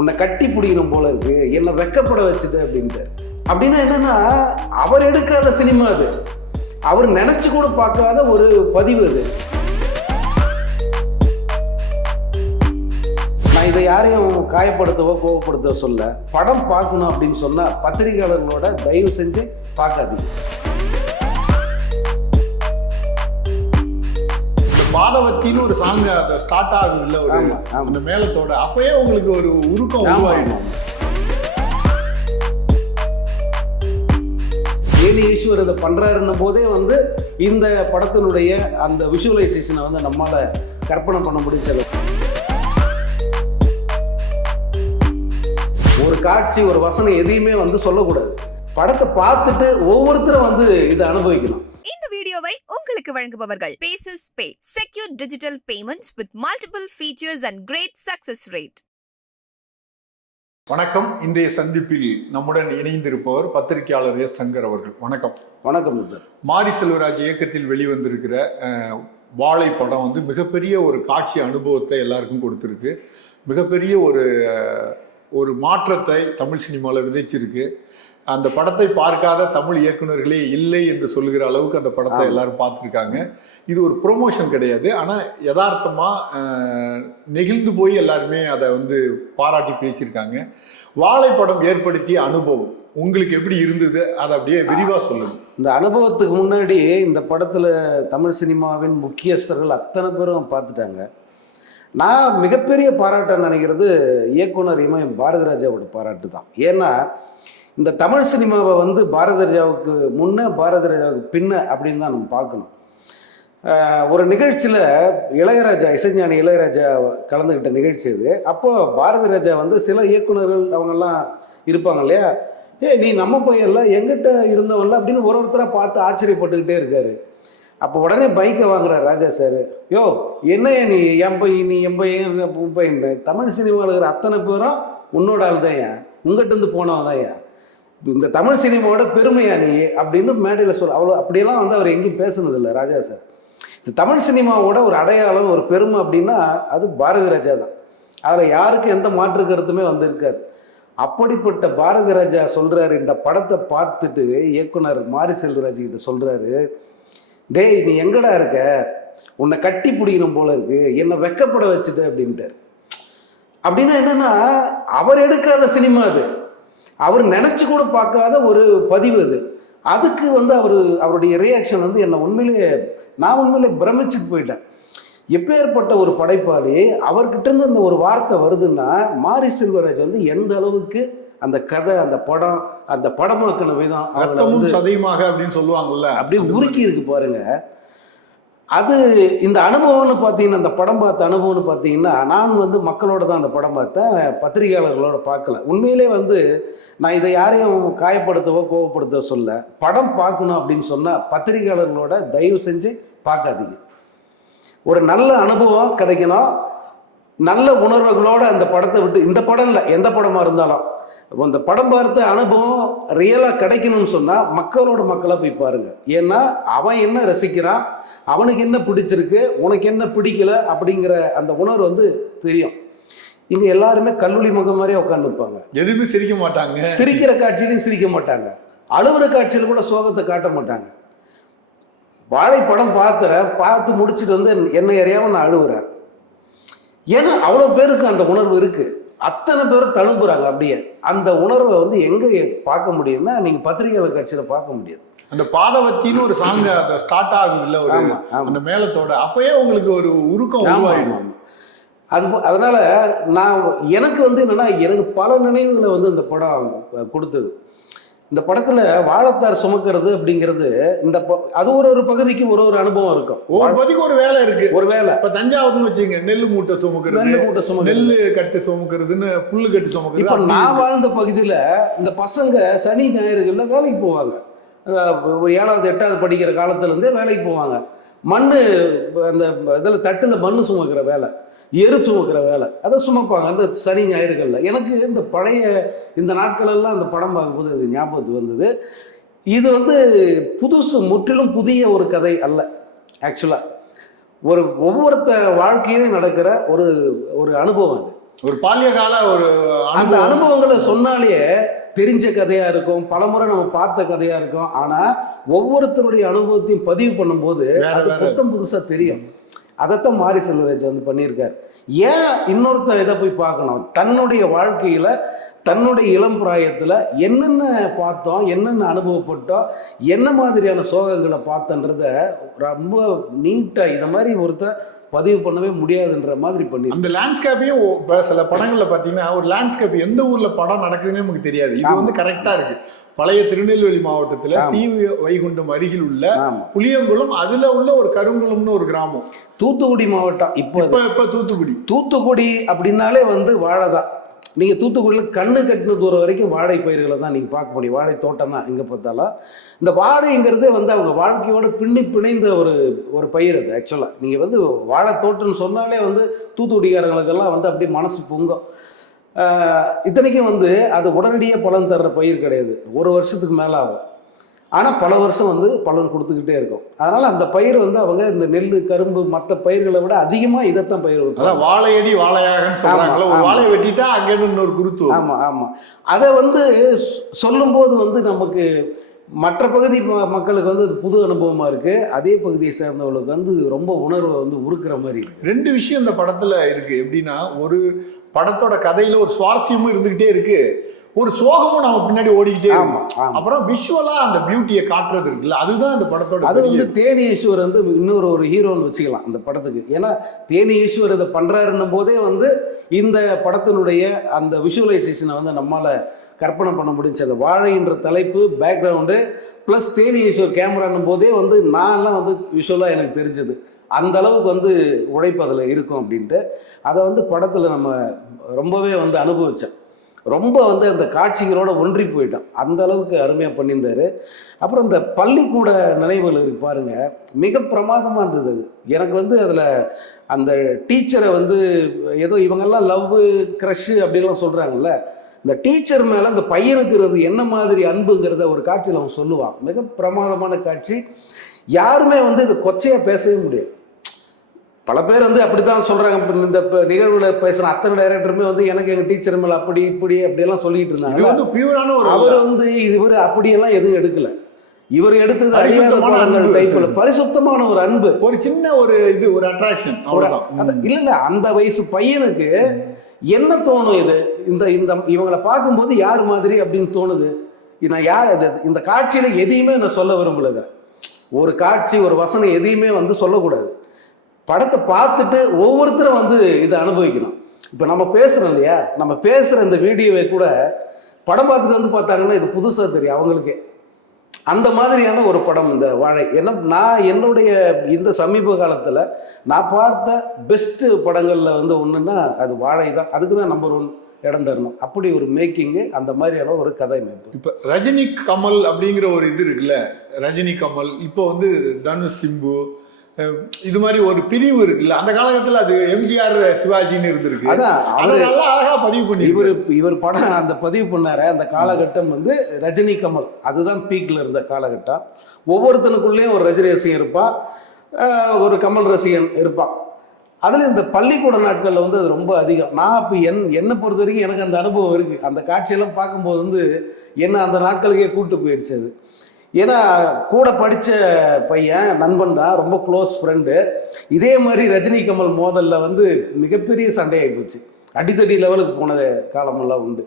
உன்னை கட்டி பிடிக்கணும் போல இருக்கு, என்னை வெக்கப்பட வச்சுட்டு அப்படின்ட்டு. அப்படின்னா என்னன்னா, அவர் எடுக்காத சினிமா அது, அவர் நினைச்சு கூட பார்க்காத ஒரு பதிவு அது. நான் இதை யாரையும் காயப்படுத்தவோ கோவப்படுத்தவோ சொல்ல, படம் பார்க்கணும் அப்படின்னு சொன்னா பத்திரிகையாளர்களோட தயவு செஞ்சு பார்க்காதீங்க. பாதவத்தின்னு ஒரு சாங் அதை ஸ்டார்ட் ஆகுது இல்லை, ஒரு அந்த மேலத்தோட அப்பயே உங்களுக்கு ஒரு உருக்கம் உருவாயிடும். ஏனி ஈஸ்வர் இதை பண்றாருன்னும் போதே வந்து இந்த படத்தினுடைய அந்த விஷுவலைசேஷனை வந்து நம்மால கற்பனை பண்ண முடிச்சது. ஒரு காட்சி ஒரு வசனம் எதையுமே வந்து சொல்லக்கூடாது. படத்தை பார்த்துட்டு ஒவ்வொருத்தரும் வந்து இதை அனுபவிக்கணும். இந்த வீடியோவை உங்களுக்கு வழங்குபவர்கள் பேசஸ் பே, secure digital payments with multiple features and great success rate. வணக்கம். இன்றைய சந்திப்பில் நம்முடன் இணைந்திருப்பவர் பத்திரிகையாளர் எஸ் சங்கர் அவர்கள். வணக்கம். வணக்கம். மாரி செல்வராஜ் இயக்கத்தில் வெளிவந்திருக்கிற வாழை படம் வந்து மிகப்பெரிய ஒரு காட்சி அனுபவத்தை எல்லாருக்கும் கொடுத்துருக்கு. மிகப்பெரிய ஒரு மாற்றத்தை தமிழ் சினிமாவில் விதைச்சிருக்கு. அந்த படத்தை பார்க்காத தமிழ் இயக்குநர்களே இல்லை என்று சொல்லுகிற அளவுக்கு அந்த படத்தை எல்லாரும் பார்த்துருக்காங்க. இது ஒரு ப்ரொமோஷன் கிடையாது, ஆனால் யதார்த்தமாக நெகிழ்ந்து போய் எல்லாருமே அதை வந்து பாராட்டி பேசியிருக்காங்க. வாழை படம் ஏற்படுத்திய அனுபவம் உங்களுக்கு எப்படி இருந்தது, அதை அப்படியே விரிவாக சொல்லுங்க. இந்த அனுபவத்துக்கு முன்னாடி இந்த படத்தில் தமிழ் சினிமாவின் முக்கியஸ்தர்கள் அத்தனை பேரும் பார்த்துட்டாங்க. நான் மிகப்பெரிய பாராட்ட நினைக்கிறது இயக்குனர் இமயம் பாரதி ராஜாவோட பாராட்டு தான். ஏன்னா இந்த தமிழ் சினிமாவை வந்து பாரதி ராஜாவுக்கு முன்னே பாரதி ராஜாவுக்கு பின்ன அப்படின்னு தான் நம்ம பார்க்கணும். ஒரு நிகழ்ச்சியில் இளையராஜா, இசைஞானி இளையராஜா கலந்துக்கிட்ட நிகழ்ச்சி இது. அப்போது பாரதி ராஜா வந்து சில இயக்குநர்கள் அவங்கெல்லாம் இருப்பாங்க இல்லையா, நீ நம்ம பையன்ல எங்கிட்ட இருந்தவன்ல அப்படின்னு ஒருத்தராக பார்த்து ஆச்சரியப்பட்டுக்கிட்டே இருக்காரு. அப்போ உடனே பைக்கை வாங்குறார் ராஜா சார். யோ என்னையா நீ என் பையன், நீ என் பையன், உன் பையன், தமிழ் சினிமாவில் இருக்கிற அத்தனை பேரும் உன்னோட ஆள் தான் ஏன், உங்ககிட்ட போனவன் தான் ஏன், இந்த தமிழ் சினிமாவோட பெருமையா நீ அப்படின்னு மேடையில் சொல்ல. அவ்வளோ அப்படியெல்லாம் வந்து அவர் எங்கேயும் பேசுனதில்லை ராஜா சார். இந்த தமிழ் சினிமாவோட ஒரு அடையாளம், ஒரு பெருமை அப்படின்னா அது பாரதி ராஜா தான். அதில் யாருக்கும் எந்த மாற்று கருத்துமே வந்து இருக்காது. அப்படிப்பட்ட பாரதி ராஜா சொல்கிறாரு, இந்த படத்தை பார்த்துட்டு இயக்குனர் மாரி செல்வராஜ் கிட்ட சொல்கிறாரு, டேய் நீ எங்கடா இருக்க, உன்னை கட்டி பிடிக்கணும் போல இருக்கு, என்னை வெக்கப்பட வச்சுட்டு அப்படின்ட்டார். அப்படின்னா என்னன்னா, அவர் எடுக்காத சினிமா அது, அவர் நினச்சி கூட பார்க்காத ஒரு பதிவு அது. அதுக்கு வந்து அவருடைய ரியாக்ஷன் வந்து என்னை நான் உண்மையிலே பிரமிச்சுட்டு போயிட்டேன். எப்பேற்பட்ட ஒரு படைப்பாளி, அவர்கிட்டருந்து அந்த ஒரு வார்த்தை வருதுன்னா மாரி செல்வராஜ் வந்து எந்த அளவுக்கு அந்த கதை, அந்த படம், அந்த படமாக்கின விதம் சதையுமாக அப்படின்னு சொல்லுவாங்கல்ல, அப்படியே உருக்கி இருக்கு பாருங்க. அது இந்த அனுபவம்னு பார்த்தீங்கன்னா, அந்த படம் பார்த்த அனுபவம்னு பார்த்தீங்கன்னா, நான் வந்து மக்களோட தான் அந்த படம் பார்த்தேன், பத்திரிகையாளர்களோட பார்க்கல. உண்மையிலே வந்து நான் இதை யாரையும் காயப்படுத்தவோ கோவப்படுத்தவோ சொல்ல, படம் பார்க்கணும் அப்படின்னு சொன்னால் பத்திரிகையாளர்களோட தயவு செஞ்சு பார்க்காதீங்க. ஒரு நல்ல அனுபவம் கிடைக்கணும், நல்ல உணர்வுகளோடு அந்த படத்தை விட்டு, இந்த படம் இல்லை எந்த படமாக இருந்தாலும் அந்த படம் பார்த்த அனுபவம் ரியலாக கிடைக்கணும்னு சொன்னால் மக்களாக போய் பாருங்கள். ஏன்னா அவன் என்ன ரசிக்கிறான், அவனுக்கு என்ன பிடிச்சிருக்கு, உனக்கு என்ன பிடிக்கல அப்படிங்கிற அந்த உணர்வு வந்து தெரியும். இங்கே எல்லாருமே கல்லூரி முகம் மாதிரியே உட்காந்துருப்பாங்க, எதுவுமே சிரிக்க மாட்டாங்க. சிரிக்கிற காட்சியிலையும் சிரிக்க மாட்டாங்க, அழுகிற காட்சியில் கூட சோகத்தை காட்ட மாட்டாங்க. வாழை படம் பார்த்து முடிச்சுட்டு வந்து என்னை அறியாமல் நான் அழுகுறேன். ஏன்னா அவ்வளோ பேருக்கு அந்த உணர்வு இருக்குது, அத்தனை பேரும் தழும்புறாங்க. அப்படியே அந்த உணர்வை வந்து எங்கே பார்க்க முடியும்னா நீங்கள் பத்திரிகையாளர் காட்சியில் பார்க்க முடியாது. அந்த பாதவத்தின்னு ஒரு சாங் அதை ஸ்டார்ட் ஆகுது இல்லை, ஒரு அந்த மேலத்தோட அப்பயே உங்களுக்கு ஒரு உருக்கம் உருவாயிடும். அதனால எனக்கு வந்து என்னன்னா, எனக்கு பல நினைவுகளை வந்து இந்த படம் கொடுத்தது. இந்த படத்தில் வாழைத்தார் சுமக்கிறது அப்படிங்கிறது அது ஒரு பகுதிக்கு ஒரு அனுபவம் இருக்கும். ஒரு பகுதிக்கு ஒரு வேலை இருக்கு, ஒரு வேலை. இப்போ தஞ்சாவூர்னு வச்சுங்க, நெல் மூட்டை சுமக்கிறது, நெல் கட்டு சுமக்கிறதுன்னு, புல்லு கட்டு சுமக்கிறது. இப்போ நான் வாழ்ந்த பகுதியில் இந்த பசங்க சனி ஞாயிறுகளில் வேலைக்கு போவாங்க. 7வது 8வது படிக்கிற காலத்துலேருந்தே வேலைக்கு போவாங்க. அந்த இதில் தட்டில் மண் சுமக்கிற வேலை, எரு சுமக்கிற வேலை, அதை சுமப்பாங்க அந்த சனி ஞாயிறுகளில். எனக்கு இந்த பழைய இந்த நாட்களெல்லாம் அந்த படம் பார்க்கும்போது இது ஞாபகத்துக்கு வந்தது. இது வந்து முற்றிலும் புதிய ஒரு கதை அல்ல. ஆக்சுவலாக ஒவ்வொருத்த வாழ்க்கையிலும் நடக்கிற ஒரு அனுபவம் அது. ஒரு பாலிய கால ஒரு அந்த அனுபவங்களை சொன்னாலே தெரிஞ்ச கதையா இருக்கும், பலமுறை நம்ம பார்த்த கதையா இருக்கும். ஆனா ஒவ்வொருத்தருடைய அனுபவத்தையும் பதிவு பண்ணும்போது அது புத்தம் புதுசா தெரியும். அதைத்தான் மாரி செல்வராஜ் வந்து பண்ணியிருக்காரு. ஏன் இன்னொருத்தர் இதை போய் பார்க்கணும்? தன்னுடைய வாழ்க்கையில தன்னுடைய இளம் பிராயத்தில் என்னென்ன பார்த்தோம், என்னென்ன அனுபவப்பட்டோம், என்ன மாதிரியான சோகங்களை பார்த்தன்றத ரொம்ப நீட்டாக இதை மாதிரி ஒருத்தர் பதிவு பண்ணவே முடியாதுன்ற மாதிரி பண்ணி அந்த லேண்ட்ஸ்கேப்பையும் இப்போ சில படங்களில் பார்த்தீங்கன்னா ஒரு லேண்ட்ஸ்கேப் எந்த ஊரில் படம் நடக்குதுன்னு நமக்கு தெரியாது. இது வந்து கரெக்டாக இருக்கு. பழைய திருநெல்வேலி மாவட்டத்தில் ஸ்ரீ வைகுண்டம் அருகில் உள்ள புளியங்குளம், அதுல உள்ள ஒரு கருங்குளம்னு ஒரு கிராமம், தூத்துக்குடி மாவட்டம். இப்போ தூத்துக்குடி அப்படின்னாலே வந்து வாழை தான். நீங்கள் தூத்துக்குடியில் கண்ணு கட்டின தூரம் வரைக்கும் வாழை பயிர்களை தான் நீங்கள் பார்க்க முடியும். வாழை தோட்டம் தான் எங்கே பார்த்தாலும். இந்த வாழைங்கிறதே வந்து அவங்க வாழ்க்கையோட பிணைந்த ஒரு பயிர் அது. ஆக்சுவலாக நீங்கள் வந்து வாழை தோட்டம்னு சொன்னாலே வந்து தூத்துக்குடிக்காரங்களுக்கெல்லாம் வந்து அப்படியே மனசு பொங்கும். இத்தனைக்கும் வந்து அது உடனடியாக பலன் தர்ற பயிர் கிடையாது, ஒரு வருஷத்துக்கு மேலே ஆகும். ஆனால் பல வருஷம் வந்து பலன் கொடுத்துக்கிட்டே இருக்கும். அதனால் அந்த பயிர் வந்து அவங்க இந்த நெல், கரும்பு, மற்ற பயிர்களை விட அதிகமாக இதைத்தான் பயிர் வைப்பாங்க. வாழையடி வாழையாகன்னு சொல்கிறாங்களா, ஒரு வாழையை வெட்டிட்டா அங்கேருந்து இன்னொரு குருத்து. ஆமாம். அதை வந்து சொல்லும்போது வந்து நமக்கு மற்ற பகுதி மக்களுக்கு வந்து புது அனுபவமாக இருக்குது. அதே பகுதியை சேர்ந்தவங்களுக்கு வந்து ரொம்ப உணர்வை வந்து உருக்குற மாதிரி இருக்குது. ரெண்டு விஷயம் இந்த படத்தில் இருக்குது. எப்படின்னா, ஒரு படத்தோட கதையில் ஒரு சுவாரஸ்யமும் இருந்துக்கிட்டே இருக்குது, ஒரு சோகமும் நம்ம பின்னாடி ஓடிக்கிட்டே இருக்கும். அப்புறம் விஷுவலா அந்த பியூட்டியை காட்டுறது இருக்குல்ல, அதுதான் அந்த படத்தோட. அது வந்து தேனி ஈஸ்வர் வந்து இன்னொரு ஹீரோன்னு வச்சுக்கலாம் அந்த படத்துக்கு. ஏன்னா தேனி ஈஸ்வர் இதை பண்றாருன்னும் போதே வந்து இந்த படத்தினுடைய அந்த விஷுவலைசேஷனை வந்து நம்மளால கற்பனை பண்ண முடிஞ்சு. அந்த வாழைன்ற தலைப்பு, பேக்ரவுண்டு ப்ளஸ் தேனி ஈஸ்வர் கேமரான்னும் போதே வந்து நான்லாம் வந்து விஷுவலாக எனக்கு தெரிஞ்சது. அந்த அளவுக்கு வந்து உழைப்பு அதில் இருக்கும் அப்படின்ட்டு அதை வந்து படத்தில் நம்ம ரொம்பவே வந்து அனுபவித்தோம். ரொம்ப வந்து அந்த காட்சிகளோட ஒன்றி போயிட்டோம். அந்த அளவுக்கு அருமையாக பண்ணியிருந்தார். அப்புறம் இந்த பள்ளிக்கூட நினைவுகள் இருக்கு பாருங்க, மிக பிரமாதமாக இருந்தது. எனக்கு வந்து அதில் அந்த டீச்சரை வந்து ஏதோ இவங்கெல்லாம் லவ் க்ரஷ்ஷு அப்படின்லாம் சொல்கிறாங்கல்ல, இந்த டீச்சர் மேலே அந்த பையனுக்கு இருக்கிறது என்ன மாதிரி அன்புங்கிறத ஒரு காட்சியில் அவன் சொல்லுவான். மிக பிரமாதமான காட்சி. யாருமே வந்து இது கொச்சையாக பேசவே முடியாது. பல பேர் வந்து அப்படி தான் சொல்கிறாங்க. இந்த நிகழ்வில் பேசுகிற அத்தனை டைரக்டருமே வந்து எனக்கு எங்கள் டீச்சர் மேலே அப்படி இப்படி அப்படியெல்லாம் சொல்லிட்டு இருந்தாங்க. வந்து பியூரான ஒரு அவர் வந்து இவர் அப்படியெல்லாம் எதுவும் எடுக்கலை. இவர் எடுத்தது டைப்பில் பரிசுத்தமான ஒரு அன்பு, ஒரு சின்ன ஒரு இது, ஒரு அட்ராக்ஷன். இல்லை அந்த வயசு பையனுக்கு என்ன தோணும், இது இந்த இந்த இவங்களை பார்க்கும்போது யார் மாதிரி அப்படின்னு தோணுது. நான் யார் இந்த காட்சியில் எதையுமே நான் சொல்ல விரும்பலை. ஒரு காட்சி, ஒரு வசனம் எதையுமே வந்து சொல்லக்கூடாது. படத்தை பார்த்துட்டு ஒவ்வொருத்தரும் வந்து இதை அனுபவிக்கணும். இப்போ நம்ம பேசுகிறோம் இல்லையா, நம்ம பேசுகிற இந்த வீடியோவை கூட படம் பார்த்துட்டு வந்து பார்த்தாங்கன்னா இது புதுசாக தெரியும் அவங்களுக்கே. அந்த மாதிரியான ஒரு படம் இந்த வாழை. நான் என்னுடைய இந்த சமீப காலத்தில் நான் பார்த்த பெஸ்ட்டு படங்களில் வந்து ஒன்றுன்னா அது வாழை தான். அதுக்கு தான் நம்பர் 1 இடம் தரணும். அப்படி ஒரு மேக்கிங்கு, அந்த மாதிரியான ஒரு கதை அமைப்பு. இப்போ ரஜினி கமல் அப்படிங்கிற ஒரு இது இருக்குல்ல, ரஜினி கமல், இப்போ வந்து தனுஷ், சிம்பு, இது மாதிரி ஒரு பிரிவு இருக்குல்ல. அந்த காலகட்டத்தில் அது எம்ஜிஆர், சிவாஜின்னு இருந்திருக்கு. அதான் நல்லா அழகாக பதிவு பண்ணி இவர் படம் அந்த பதிவு பண்ணார அந்த காலகட்டம் வந்து ரஜினி கமல் அதுதான் பீக்கில் இருந்த காலகட்டம். ஒவ்வொருத்தனுக்குள்ளேயும் ஒரு ரஜினி ரசிகன் இருப்பான், ஒரு கமல் ரசிகன் இருப்பான். அதில் இந்த பள்ளிக்கூட நாட்களில் வந்து அது ரொம்ப அதிகம். நான் இப்போ என்னை பொறுத்த வரைக்கும் எனக்கு அந்த அனுபவம் இருக்குது. அந்த காட்சியெல்லாம் பார்க்கும்போது வந்து என்ன அந்த நாட்களுக்கே கூப்பிட்டு போயிடுச்சு அது. ஏன்னா கூட படித்த பையன், நண்பன் தான், ரொம்ப க்ளோஸ் ஃப்ரெண்டு. இதே மாதிரி ரஜினி கமல் மோதலில் வந்து மிகப்பெரிய சண்டையாகி போச்சு, அடித்தடி லெவலுக்கு போன காலமெல்லாம் உண்டு.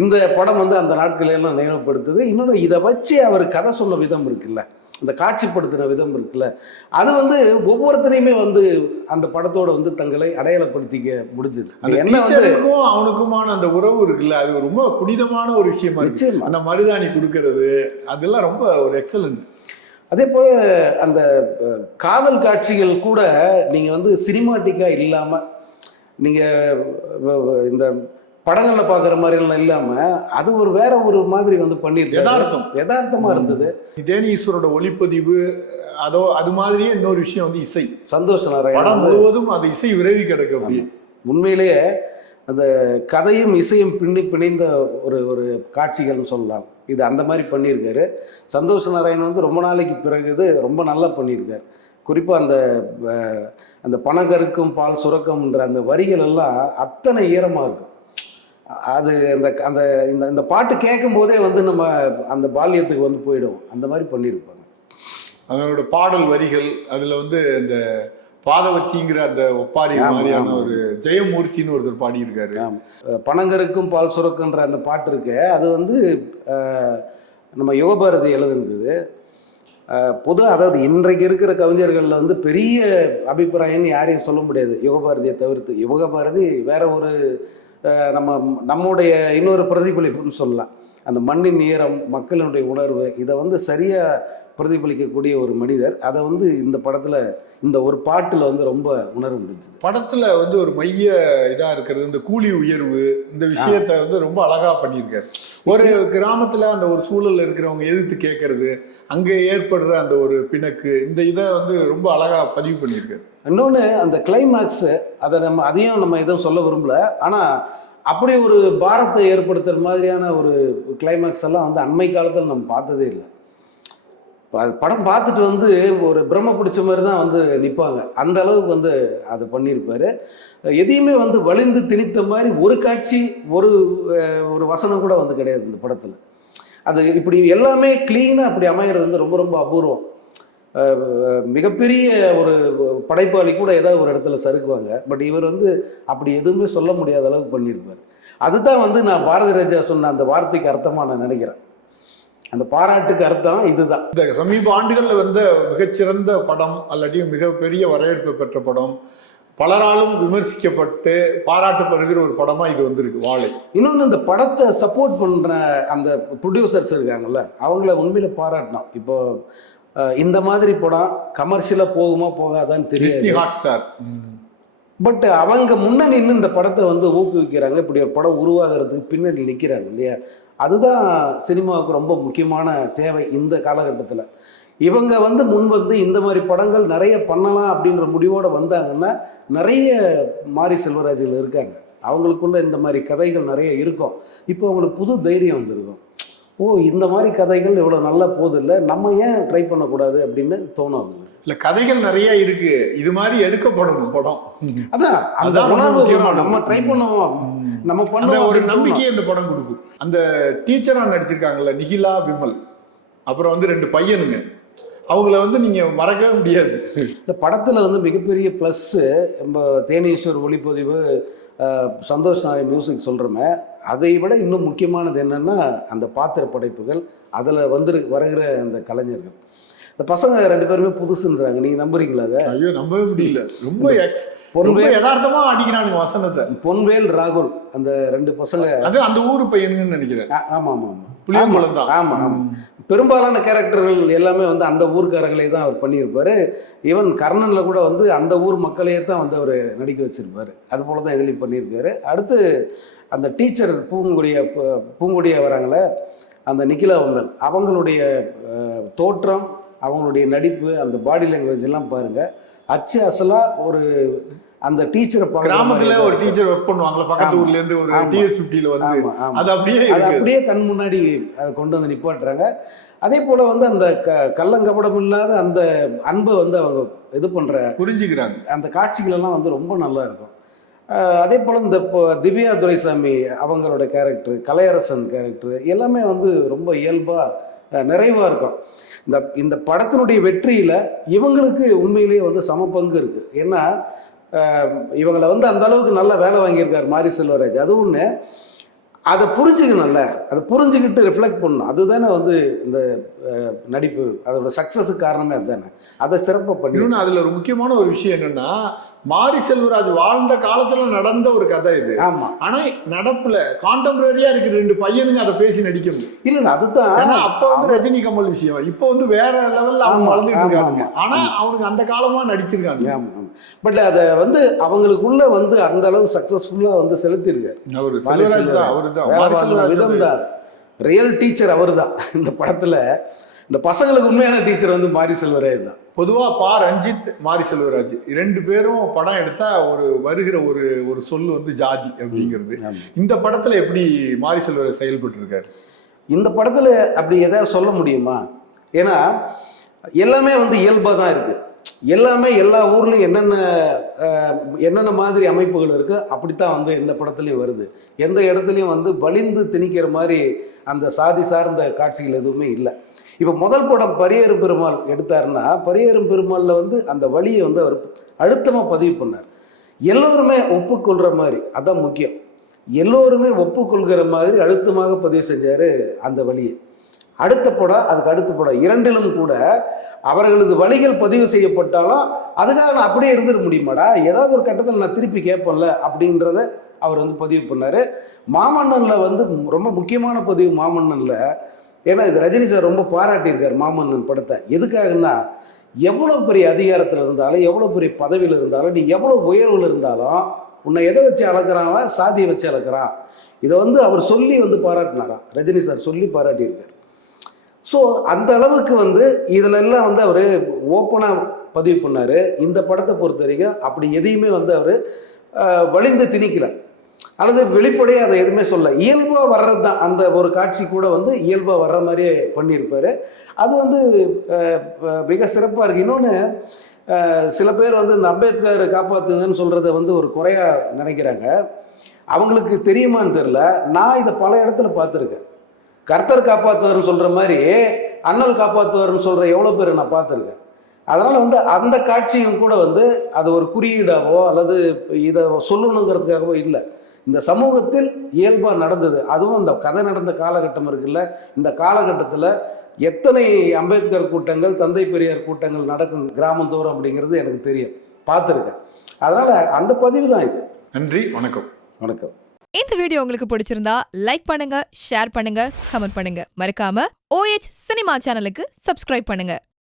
இந்த படம் வந்து அந்த நாட்களெல்லாம் நினைவுபடுத்துது. இன்னொன்று இதை வச்சு அவர் கதை சொன்ன விதம் இருக்குல்ல, இந்த காட்சிப்படுத்தின விதம் இருக்குல்ல, அது வந்து ஒவ்வொருத்தரையுமே வந்து அந்த படத்தோட வந்து தங்களை அடையாளப்படுத்திக்க முடிஞ்சது. என்ன வந்து அவனுக்குமான அந்த உறவு இருக்குல்ல, அது ரொம்ப புனிதமான ஒரு விஷயமா இருக்கு. அந்த மருதாணி கொடுக்கறது அதெல்லாம் ரொம்ப ஒரு எக்ஸலண்ட். அதே போல் அந்த காதல் காட்சிகள் கூட நீங்கள் வந்து சினிமாட்டிக்காக இல்லாமல், நீங்கள் இந்த படங்களில் பார்க்குற மாதிரிலாம் இல்லாமல் அது ஒரு வேற ஒரு மாதிரி வந்து பண்ணியிருக்கேன். யதார்த்தமாக இருந்தது. தேனி ஈஸ்வரோட ஒளிப்பதிவு அது மாதிரியே இன்னொரு விஷயம் வந்து இசை. சந்தோஷ் நாராயணன் படம் முழுவதும் அது இசை விரைவி கிடக்கு. அப்படி உண்மையிலேயே அந்த கதையும் இசையும் பிணைந்த ஒரு காட்சிகள்னு சொல்லலாம். இது அந்த மாதிரி பண்ணியிருக்காரு. சந்தோஷ் நாராயணன் வந்து ரொம்ப நாளைக்கு பிறகு இது ரொம்ப நல்லா பண்ணியிருக்காரு. குறிப்பாக அந்த பனகருக்கும் பால் சுரக்கம்ன்ற அந்த வரிகள் எல்லாம் அத்தனை ஈரமாக இருக்கும். அது அந்த அந்த இந்த இந்த பாட்டு கேட்கும் போதே வந்து நம்ம அந்த பால்யத்துக்கு வந்து போயிடுவோம். அந்த மாதிரி பண்ணியிருப்பாங்க. அதனோட பாடல் வரிகள் அதில் வந்து இந்த பாதவத்திங்கிற அந்த ஒப்பாரி மாதிரியான ஒரு ஜெயமூர்த்தின்னு ஒருத்தர் பாடியிருக்காரு. பனங்கருக்கும் பால் சுரக்குன்ற அந்த பாட்டு இருக்கு, அது வந்து நம்ம யுகபாரதி எழுதுனது. அதாவது இன்றைக்கு இருக்கிற கவிஞர்களில் வந்து பெரிய அபிப்பிராயம்னு யாரையும் சொல்ல முடியாது யுகபாரதியை தவிர்த்து. யுகபாரதி வேற ஒரு நம்முடைய இன்னொரு பிரதிபலிப்புன்னு சொல்லலாம். அந்த மண்ணின் ஈரம், மக்களினுடைய உணர்வு, இதை வந்து சரியாக பிரதிபலிக்கக்கூடிய ஒரு மனிதர். அதை வந்து இந்த படத்தில் இந்த ஒரு பாட்டில் வந்து ரொம்ப உணர முடிஞ்சது. படத்தில் வந்து ஒரு மைய இதாக இருக்கிறது இந்த கூலி உயர்வு, இந்த விஷயத்தை வந்து ரொம்ப அழகாக பண்ணியிருக்காரு. ஒரு கிராமத்தில் அந்த ஒரு சூழலில் இருக்கிறவங்க எதிர்த்து கேட்கறது, அங்கே ஏற்படுற அந்த ஒரு பிணக்கு, இந்த இதை வந்து ரொம்ப அழகாக பதிவு பண்ணியிருக்காரு. இன்னொன்று அந்த கிளைமேக்ஸு, அதையும் நம்ம எதுவும் சொல்ல விரும்பல. ஆனால் அப்படி ஒரு பாரத்தை ஏற்படுத்துகிற மாதிரியான ஒரு கிளைமேக்ஸ் எல்லாம் வந்து அண்மை காலத்தில் நம்ம பார்த்ததே இல்லை. படம் பார்த்துட்டு வந்து ஒரு பிரம்ம பிடிச்ச மாதிரி தான் வந்து நிற்பாங்க. அந்த அளவுக்கு வந்து அது பண்ணியிருப்பாரு. எதையுமே வந்து வலிந்து திணித்த மாதிரி ஒரு காட்சி, ஒரு வசனம் கூட வந்து கிடையாது இந்த படத்தில். அது இப்படி எல்லாமே க்ளீனாக அப்படி அமைகிறது வந்து ரொம்ப ரொம்ப அபூர்வம். மிகப்பெரிய ஒரு படைப்பாளி கூட ஏதாவது ஒரு இடத்துல சறுக்குவாங்க. பட் இவர் வந்து அப்படி எதுவுமே சொல்ல முடியாத அளவுக்கு பண்ணியிருப்பார். அதுதான் வந்து நான் பாரதி ராஜா சொன்ன அந்த வார்த்தைக்கு அர்த்தமாக நான் நினைக்கிறேன். அந்த பாராட்டுக்கு அர்த்தம் இதுதான். இந்த சமீப ஆண்டுகளில் வந்த மிகச்சிறந்த படம் அல்லாட்டியும் மிகப்பெரிய வரவேற்பு பெற்ற படம், பலராலும் விமர்சிக்கப்பட்டு பாராட்டப்படுகிற ஒரு படமாக இது வந்திருக்கு வாழை. இன்னொன்று இந்த படத்தை சப்போர்ட் பண்ணுற அந்த ப்ரொடியூசர்ஸ் இருக்காங்கல்ல, அவங்கள உண்மையில பாராட்டணும். இப்போ இந்த மாதிரி படம் கமர்ஷியலாக போகுமா போகாதான்னு தெரியும். ஹாட்ஸ்டார் பட் அவங்க முன்னணி நின்று இந்த படத்தை வந்து ஊக்குவிக்கிறாங்க. இப்படி ஒரு படம் உருவாகிறதுக்கு பின்னாடி நிற்கிறாங்க இல்லையா? அதுதான் சினிமாவுக்கு ரொம்ப முக்கியமான தேவை இந்த காலகட்டத்தில். இவங்க வந்து முன் வந்து இந்த மாதிரி படங்கள் நிறைய பண்ணலாம் அப்படின்ற முடிவோடு வந்தாங்கன்னா நிறைய மாரி செல்வராஜில் இருக்காங்க. அவங்களுக்குள்ள இந்த மாதிரி கதைகள் நிறைய இருக்கும். இப்போ அவங்களுக்கு புது தைரியம் வந்துருக்கும். இந்த மாதிரி கதைகள் இவ்வளோ நல்லா போகுது இல்லை, நம்ம ஏன் ட்ரை பண்ணக்கூடாது அப்படின்னு தோணும். இல்லை, கதைகள் நிறைய இருக்கு, இது மாதிரி எடுக்கப்படணும் படம். அதான் அந்த உணர்வு நம்ம ட்ரை பண்ணுவோம், நம்ம பண்ண ஒரு நம்பிக்கையை இந்த படம் கொடுக்கும். அந்த டீச்சரா நடிச்சிருக்காங்கல்ல நிகிலா விமல், அப்புறம் வந்து 2 பையனுங்க, அவங்கள வந்து நீங்க மறக்கவே முடியாது. இந்த படத்துல வந்து மிகப்பெரிய ப்ளஸ்ஸு நம்ம தேனீஸ்வர் ஒளிப்பதிவு, சந்தோஷ் நாய் மியூசிக் சொல்கிறோமே, அதை விட இன்னும் முக்கியமானது என்னென்னா அந்த பாத்திர படைப்புகள், அதில் வருகிற அந்த கலைஞர்கள். இந்த பசங்க 2 பேருமே புதுசுன்றாங்க. நீங்கள் நம்புறீங்களா அதை? ஐயோ, நம்பவே முடியல. ரொம்ப பொன்வேல் யதார்த்தமா அடிக்கிறானுங்க வசனத்தை. பொன்வேல், ராகுல், அந்த 2 பசங்க, அது அந்த ஊர் பையனுங்கன்னு நினைக்கிறேன். ஆமாம் ஆமாம் ஆமாம், புளியங்குளம் தான். ஆமாம் ஆமாம். பெரும்பாலான கேரக்டர்கள் எல்லாமே வந்து அந்த ஊர்க்காரங்களே தான் அவர் பண்ணியிருப்பார். ஈவன் கர்ணனில் கூட வந்து அந்த ஊர் மக்களையே தான் வந்து அவர் நடிக்க வச்சுருப்பார். அது போல தான் இதுலேயும் பண்ணியிருக்காரு. அடுத்து அந்த டீச்சர் பூங்குடியை வராங்களே, அந்த நிகிலா விமல், அவங்களுடைய தோற்றம், அவங்களுடைய நடிப்பு, அந்த பாடி லாங்குவேஜ் எல்லாம் பாருங்கள். அச்சு அசலாக ஒரு அந்த டீச்சரை கிராமத்துல ஒரு டீச்சர் ஒர்க் பண்ணுவாங்கல்ல, பக்கத்து ஊர்ல இருந்து ஒரு டிஎஸ்50ல வந்து அது அப்படியே கண் முன்னாடி அதை கொண்டு வந்து நிப்பாட்டுறாங்க. அதே போல வந்து அந்த கள்ளங்கபடம் இல்லாத அந்த அன்பை வந்து அவங்க இது பண்ற புரிஞ்சுக்கிறாங்க. அந்த காட்சிகள் எல்லாம் வந்து ரொம்ப நல்லா இருக்கும். அதே போல இந்த திவ்யா துரைசாமி அவங்களோட கேரக்டர், கலையரசன் கேரக்டர் எல்லாமே வந்து ரொம்ப இயல்பா நிறைவா இருக்கும். இந்த படத்தினுடைய வெற்றியில இவங்களுக்கு உண்மையிலேயே வந்து சம பங்கு இருக்கு. ஏன்னா இவங்களை வந்து அந்த அளவுக்கு நல்ல வேலை வாங்கியிருக்காரு மாரி செல்வராஜ். அது ஒன்று, அதை புரிஞ்சுக்கணும்ல, அதை புரிஞ்சுக்கிட்டு ரிஃப்ளெக்ட் பண்ணணும். அதுதானே வந்து இந்த நடிப்பு, அதோட சக்ஸஸுக்கு காரணமே அதுதானே. அதை சிறப்பாக பண்ணி அதில் ஒரு முக்கியமான ஒரு விஷயம் என்னன்னா, மாரி செல்வராஜ் வாழ்ந்த காலத்துல நடந்த ஒரு கதை இது. ஆமா, ஆனா நடப்புல கான்டெம்பரரியா இருக்கிற 2 பையனுங்க அதை பேசி நடிக்கணும். இல்ல அதுதான் அப்ப வந்து ரஜினி கமல் விஷயம், இப்போ வந்து வேற லெவல்ல அவங்க வளர்ந்துட்டு இருக்காங்க. ஆனா அவனுக்கு அந்த காலமா நடிச்சிருக்காங்க. பட் அதை வந்து அவங்களுக்குள்ள வந்து அந்த அளவு சக்சஸ்ஃபுல்லா வந்து செலுத்தியிருக்காரு. விதம் தான் ரியல் டீச்சர் அவர் தான் இந்த படத்துல. இந்த பசங்களுக்கு உண்மையான டீச்சர் வந்து மாரி செல்வராஜ் தான். பொதுவா ரஞ்சித், மாரி செல்வராஜ் 2 பேரும் படம் எடுத்தா வருகிற ஒரு சொல்லு வந்து ஜாதி அப்படிங்கிறது. இந்த படத்துல எப்படி மாரி செல்வராஜ் செயல்பட்டு இருக்காரு? இந்த படத்துல அப்படி எதாவது சொல்ல முடியுமா? ஏன்னா எல்லாமே வந்து இயல்பா தான் இருக்கு. எல்லாமே எல்லா ஊர்லேயும் என்னென்ன மாதிரி அமைப்புகள் இருக்குது அப்படித்தான் வந்து எந்த படத்துலையும் வருது. எந்த இடத்துலையும் வந்து வலிந்து திணிக்கிற மாதிரி அந்த சாதி சார்ந்த காட்சிகள் எதுவுமே இல்லை. இப்போ முதல் படம் பரியேறும் பெருமாள் எடுத்தாருன்னா, பரியேறும் பெருமாளில் வந்து அந்த வழியை வந்து அவர் அழுத்தமாக பதிவு பண்ணார். எல்லோருமே ஒப்புக்கொள்கிற மாதிரி, அதான் முக்கியம், எல்லோருமே ஒப்புக்கொள்கிற மாதிரி அழுத்தமாக பதிவு செஞ்சார் அந்த வழியை. அடுத்த படம், அதுக்கு அடுத்த படம் இரண்டிலும் கூட அவர்களது வழிகள் பதிவு செய்யப்பட்டாலும் அதுக்காக நான் அப்படியே இருந்துட முடியுமாடா, ஏதாவது ஒரு கட்டத்தில் நான் திருப்பி கேட்பேன்ல அப்படின்றத அவர் வந்து பதிவு பண்ணார். மாமன்னனில் வந்து ரொம்ப முக்கியமான பதிவு மாமன்னனில். ஏன்னா இது ரஜினி சார் ரொம்ப பாராட்டியிருக்கார் மாமன்னன் படத்தை. எதுக்காகன்னா, எவ்வளோ பெரிய அதிகாரத்தில் இருந்தாலும், எவ்வளோ பெரிய பதவியில் இருந்தாலும், நீ எவ்வளோ உயர்வில் இருந்தாலும் உன்னை எதை வச்சு அளக்குறான், சாதியை வச்சு அளக்குறான். இதை வந்து அவர் சொல்லி வந்து பாராட்டினாராம், ரஜினி சார் சொல்லி பாராட்டியிருக்கார். ஸோ அந்த அளவுக்கு வந்து இதிலெல்லாம் வந்து அவர் ஓப்பனாக பதிவு பண்ணார். இந்த படத்தை பொறுத்த வரைக்கும் அப்படி எதையுமே வந்து அவர் வலிந்து திணிக்கலை, அல்லது வெளிப்படையாக அதை எதுவுமே சொல்ல, இயல்பாக வர்றது தான். அந்த ஒரு காட்சி கூட வந்து இயல்பாக வர்ற மாதிரியே பண்ணியிருப்பார். அது வந்து மிக சிறப்பாக இருக்குது. இன்னொன்று, சில பேர் வந்து இந்த அம்பேத்கர் காப்பாற்றுங்கன்னு சொல்கிறத வந்து ஒரு குறையாக நினைக்கிறாங்க. அவங்களுக்கு தெரியுமான்னு தெரில, நான் இதை பல இடத்துல பார்த்துருக்கேன். கர்த்தர் காப்பாற்றுவார்னு சொல்கிற மாதிரி அண்ணல் காப்பாற்றுவார்னு சொல்கிற எவ்வளோ பேர் நான் பார்த்துருக்கேன். அதனால் வந்து அந்த காட்சியும் கூட வந்து அது ஒரு குறியீடாவோ அல்லது இதை சொல்லணுங்கிறதுக்காகவோ இல்லை, இந்த சமூகத்தில் இயல்பாக நடந்தது. அதுவும் இந்த கதை நடந்த காலகட்டம் இருக்குல்ல, இந்த காலகட்டத்தில் எத்தனை அம்பேத்கர் கூட்டங்கள், தந்தை பெரியார் கூட்டங்கள் நடக்கும் கிராமந்தோறும் அப்படிங்கிறது எனக்கு தெரியும், பார்த்துருக்கேன். அதனால் அந்த பதிவு தான் இது. நன்றி, வணக்கம். வணக்கம். இந்த வீடியோ உங்களுக்கு பிடிச்சிருந்தா லைக் பண்ணுங்க, ஷேர் பண்ணுங்க, கமெண்ட் பண்ணுங்க. மறக்காம OH சினிமா சேனலுக்கு சப்ஸ்கிரைப் பண்ணுங்க.